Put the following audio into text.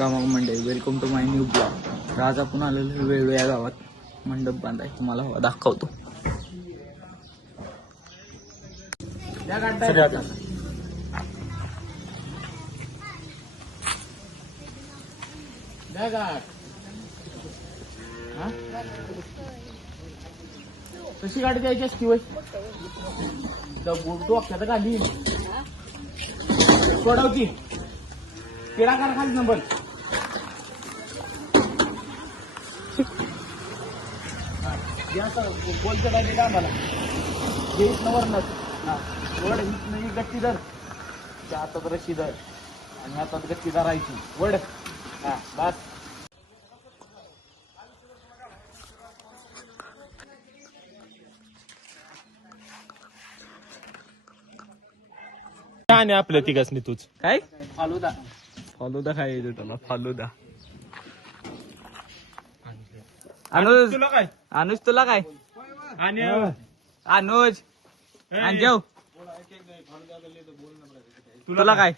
Rama Mandai, welcome to my new blog. आज आपण आलेलो वेगवेगळ्या गावात मंडप बांधाय, तुम्हाला दाखवतो. कशी गाडी द्यायची असती वय डोक्यात गाडी सोडवती तेरा कार खाली नंबर बोलच्या गाडी का मला जे इथनवर वड इथन गट्टी धर त्या हातात रशी धर आणि हातात गट्टी धरायची वड. हा बस. आणि आपल्या तिघांनी तूच काय फालुदा फालुदा काय तुला फालुदा. अनुज तुला काय अनुज तुला काय आणि अनुज अंजव तुला काय